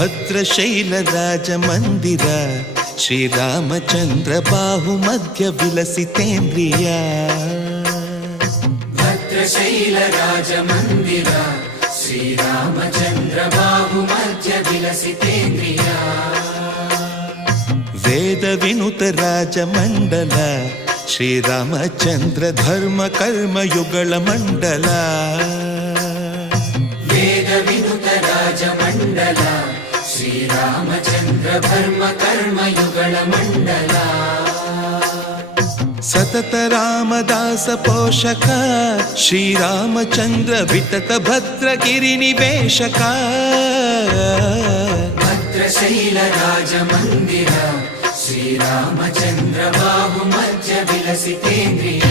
ಭದ್ರಶೈಲ ರಾಜ ಮಂದಿರ ಶ್ರೀರಾಮಚಂದ್ರ ಬಾಹು ಮಧ್ಯ ವಿಲಸಿತೇಂದ್ರಿಯ ಭದ್ರಶೈಲ ರಾಜ ಮಂದಿರ ಶ್ರೀರಾಮಚಂದ್ರ ಬಾಹು ಮಧ್ಯ ವಿಲಸಿತೇಂದ್ರಿಯ ವೇದ ವಿನುತ ರಾಜ ಮಂಡಲ ಶ್ರೀರಾಮಚಂದ್ರ ಧರ್ಮ ಕರ್ಮ ಯುಗಳ ಮಂಡಲ ವೇದ ವಿನುತ ರಾಜ ಮಂಡಲ ಶ್ರೀರಾಮಚಂದ್ರ ಧರ್ಮ ಕರ್ಮ ಯುಗಳ ಮಂಡಲ ಸತತ ರಾಮದಾಸ ಪೋಷಕ ಶ್ರೀರಾಮಚಂದ್ರ ವಿತತ ಭದ್ರಗಿರಿ ನಿವೇಶಕ ಭದ್ರಶೈಲ ರಾಜ ಮಂದಿರ ಶ್ರೀರಾಮಚಂದ್ರ ಬಾಹು ಮಧ್ಯ ವಿಲಸಿತೇಂದ್ರಿಯ